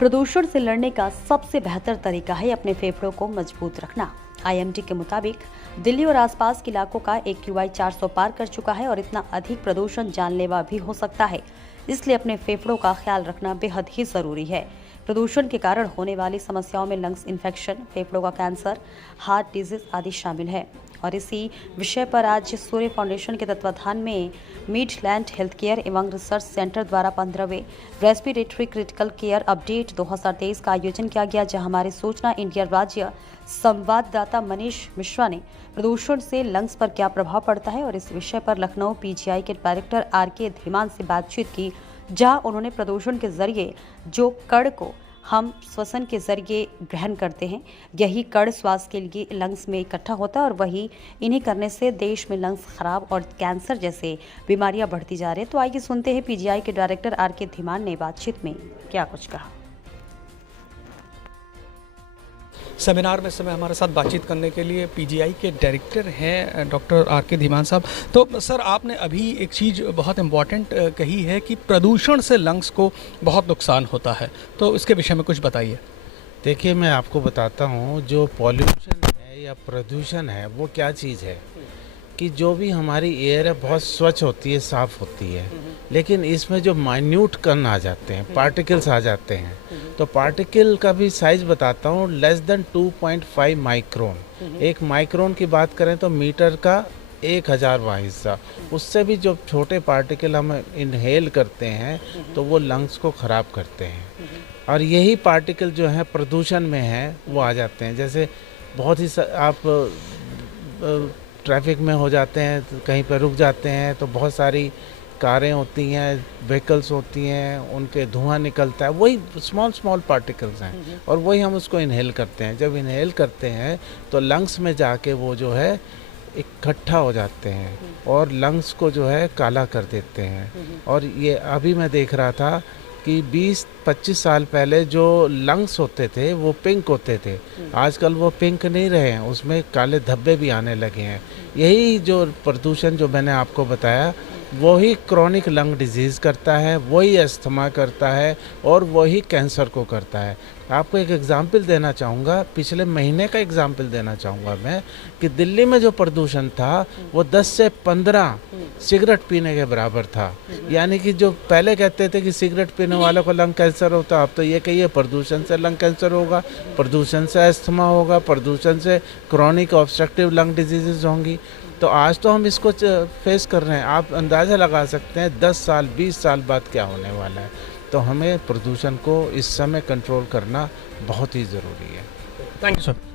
प्रदूषण से लड़ने का सबसे बेहतर तरीका है अपने फेफड़ों को मजबूत रखना। आईएमडी के मुताबिक दिल्ली और आसपास के इलाकों का AQI 400 पार कर चुका है और इतना अधिक प्रदूषण जानलेवा भी हो सकता है। इसलिए अपने फेफड़ों का ख्याल रखना बेहद ही जरूरी है। प्रदूषण के कारण होने वाली समस्याओं में लंग्स इन्फेक्शन, फेफड़ों का कैंसर, हार्ट डिजीज आदि शामिल है। और इसी विषय पर आज सूर्य फाउंडेशन के तत्वाधान में मिडलैंड हेल्थ केयर एवं रिसर्च सेंटर द्वारा 15वें रेस्पिरेटरी क्रिटिकल केयर अपडेट 2023 का आयोजन किया गया, जहां हमारे सूचना इंडिया राज्य संवाददाता मनीष मिश्रा ने प्रदूषण से लंग्स पर क्या प्रभाव पड़ता है और इस विषय पर लखनऊ PGI के डायरेक्टर RK धीमान से बातचीत की, जहां उन्होंने प्रदूषण के जरिए जो कण को हम श्वसन के जरिए ग्रहण करते हैं, यही कण श्वास के लिए लंग्स में इकट्ठा होता है और वही इन्हें करने से देश में लंग्स खराब और कैंसर जैसे बीमारियां बढ़ती जा रही है। तो आइए सुनते हैं PGI के डायरेक्टर RK धीमान ने बातचीत में क्या कुछ कहा। सेमिनार में समय हमारे साथ बातचीत करने के लिए PGI के डायरेक्टर हैं डॉक्टर RK धीमान साहब। तो सर, आपने अभी एक चीज़ बहुत इम्पॉर्टेंट कही है कि प्रदूषण से लंग्स को बहुत नुकसान होता है, तो इसके विषय में कुछ बताइए। देखिए, मैं आपको बताता हूँ, जो पॉल्यूशन है या प्रदूषण है वो क्या चीज़ है कि जो भी हमारी एयर है बहुत स्वच्छ होती है, साफ़ होती है, लेकिन इसमें जो माइन्यूट कण आ जाते हैं, पार्टिकल्स आ जाते हैं, तो पार्टिकल का भी साइज़ बताता हूँ, लेस देन 2.5 माइक्रोन। एक माइक्रोन की बात करें तो मीटर का 1000वां हिस्सा, उससे भी जो छोटे पार्टिकल हम इनहेल करते हैं तो वो लंग्स को ख़राब करते हैं। और यही पार्टिकल जो है प्रदूषण में है वो आ जाते हैं। जैसे बहुत ही आप ट्रैफिक में हो जाते हैं, तो कहीं पर रुक जाते हैं तो बहुत सारी कारें होती हैं, व्हीकल्स होती हैं, उनके धुआं निकलता है, वही स्मॉल पार्टिकल्स हैं और वही हम उसको इनहेल करते हैं। जब इनहेल करते हैं तो लंग्स में जाके वो जो है इकट्ठा हो जाते हैं और लंग्स को जो है काला कर देते हैं। और ये अभी मैं देख रहा था कि 20-25 साल पहले जो लंग्स होते थे वो पिंक होते थे, आजकल वो पिंक नहीं रहे हैं, उसमें काले धब्बे भी आने लगे हैं। यही जो प्रदूषण जो मैंने आपको बताया वही क्रॉनिक लंग डिजीज़ करता है, वही अस्थमा करता है और वही कैंसर को करता है। आपको एक एग्जाम्पल देना चाहूँगा, पिछले महीने का एग्जाम्पल देना चाहूँगा मैं, कि दिल्ली में जो प्रदूषण था वो 10 से 15 सिगरेट पीने के बराबर था। यानी कि जो पहले कहते थे कि सिगरेट पीने वालों को लंग कैंसर होता, अब तो ये कहिए प्रदूषण से लंग कैंसर होगा, प्रदूषण से अस्थमा होगा, प्रदूषण से क्रॉनिक ऑब्स्ट्रक्टिव लंग डिजीज़ होंगी। तो आज तो हम इसको फेस कर रहे हैं, आप अंदाज़ा लगा सकते हैं 10 साल 20 साल बाद क्या होने वाला है। तो हमें प्रदूषण को इस समय कंट्रोल करना बहुत ही ज़रूरी है। Thank you sir.